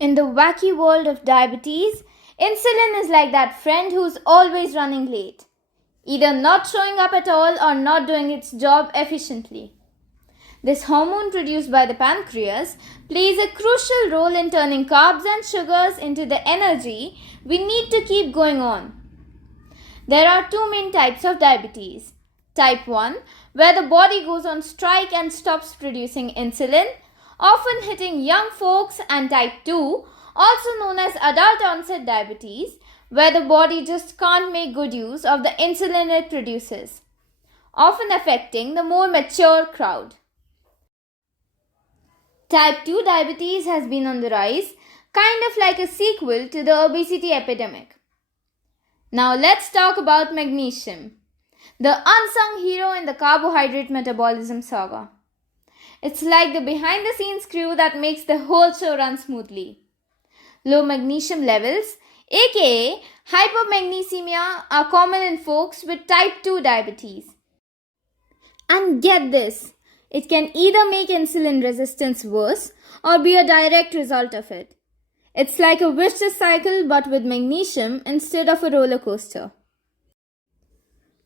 In the wacky world of diabetes, insulin is like that friend who's always running late, either not showing up at all or not doing its job efficiently. This hormone produced by the pancreas plays a crucial role in turning carbs and sugars into the energy we need to keep going on. There are two main types of diabetes. Type 1, where the body goes on strike and stops producing insulin, often hitting young folks, and type 2, also known as adult onset diabetes, where the body just can't make good use of the insulin it produces, often affecting the more mature crowd. Type 2 diabetes has been on the rise, kind of like a sequel to the obesity epidemic. Now let's talk about magnesium, the unsung hero in the carbohydrate metabolism saga. It's like the behind the scenes crew that makes the whole show run smoothly. Low magnesium levels, aka hypomagnesemia, are common in folks with type 2 diabetes. And get this, it can either make insulin resistance worse or be a direct result of it. It's like a vicious cycle but with magnesium instead of a roller coaster.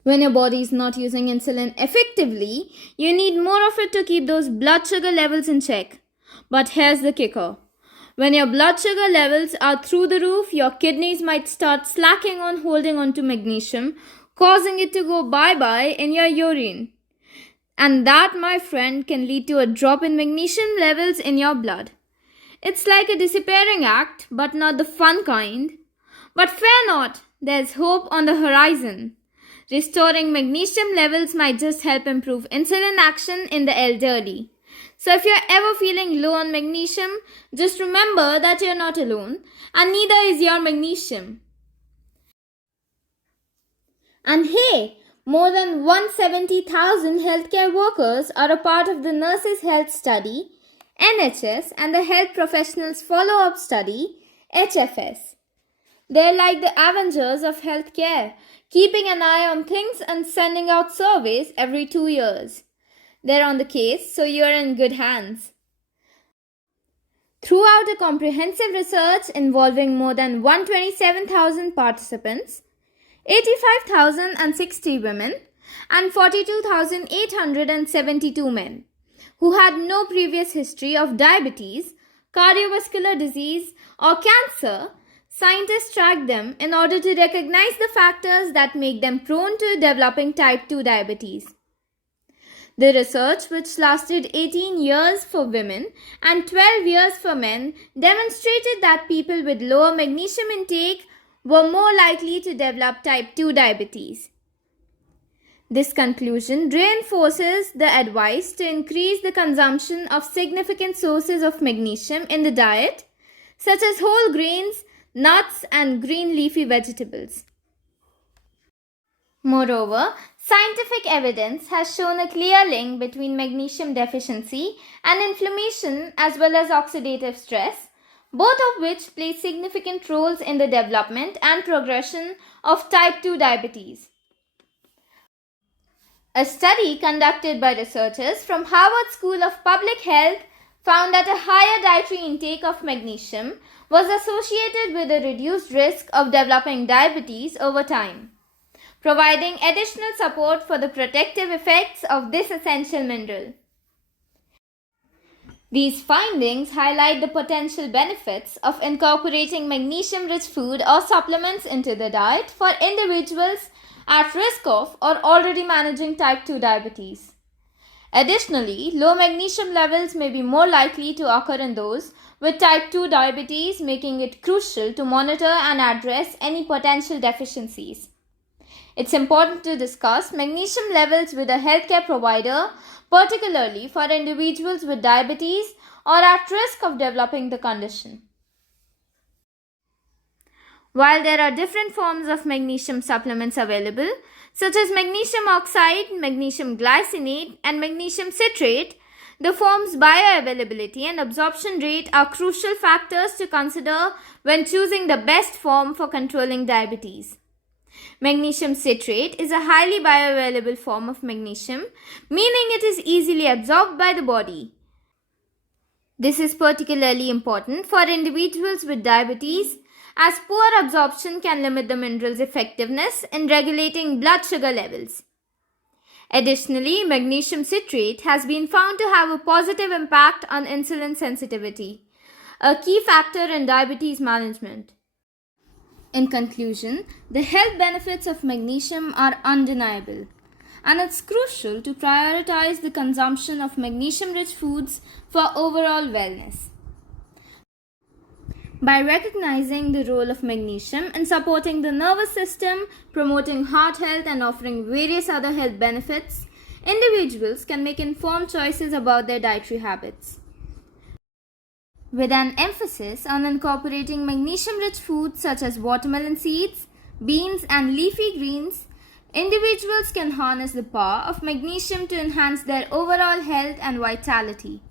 When your body is not using insulin effectively, you need more of it to keep those blood sugar levels in check. But here's the kicker. When your blood sugar levels are through the roof, your kidneys might start slacking on holding onto magnesium, causing it to go bye-bye in your urine. And that, my friend, can lead to a drop in magnesium levels in your blood. It's like a disappearing act, but not the fun kind. But fear not, there's hope on the horizon. Restoring magnesium levels might just help improve insulin action in the elderly. So if you're ever feeling low on magnesium, just remember that you're not alone, and neither is your magnesium. And hey, more than 170,000 healthcare workers are a part of the Nurses' Health Study, NHS, and the Health Professionals Follow-up Study, HFS. They're like the Avengers of healthcare, keeping an eye on things and sending out surveys every 2 years. They're on the case, so you're in good hands. Throughout a comprehensive research involving more than 127,000 participants, 85,060 women, and 42,872 men who had no previous history of diabetes, cardiovascular disease, or cancer, scientists tracked them in order to recognize the factors that make them prone to developing type 2 diabetes. The research, which lasted 18 years for women and 12 years for men, demonstrated that people with lower magnesium intake were more likely to develop type 2 diabetes. This conclusion reinforces the advice to increase the consumption of significant sources of magnesium in the diet, such as whole grains, nuts, and green leafy vegetables. Moreover, scientific evidence has shown a clear link between magnesium deficiency and inflammation as well as oxidative stress, both of which play significant roles in the development and progression of type 2 diabetes. A study conducted by researchers from Harvard School of Public Health found that a higher dietary intake of magnesium was associated with a reduced risk of developing diabetes over time, providing additional support for the protective effects of this essential mineral. These findings highlight the potential benefits of incorporating magnesium-rich food or supplements into the diet for individuals at risk of or already managing type 2 diabetes. Additionally, low magnesium levels may be more likely to occur in those with type 2 diabetes, making it crucial to monitor and address any potential deficiencies. It's important to discuss magnesium levels with a healthcare provider, particularly for individuals with diabetes or at risk of developing the condition. While there are different forms of magnesium supplements available, such as magnesium oxide, magnesium glycinate, and magnesium citrate, the form's bioavailability and absorption rate are crucial factors to consider when choosing the best form for controlling diabetes. Magnesium citrate is a highly bioavailable form of magnesium, meaning it is easily absorbed by the body. This is particularly important for individuals with diabetes, as poor absorption can limit the mineral's effectiveness in regulating blood sugar levels. Additionally, magnesium citrate has been found to have a positive impact on insulin sensitivity, a key factor in diabetes management. In conclusion, the health benefits of magnesium are undeniable, and it's crucial to prioritize the consumption of magnesium rich foods for overall wellness. By recognizing the role of magnesium in supporting the nervous system, promoting heart health, and offering various other health benefits, individuals can make informed choices about their dietary habits. With an emphasis on incorporating magnesium rich foods such as watermelon seeds, beans, and leafy greens, individuals can harness the power of magnesium to enhance their overall health and vitality.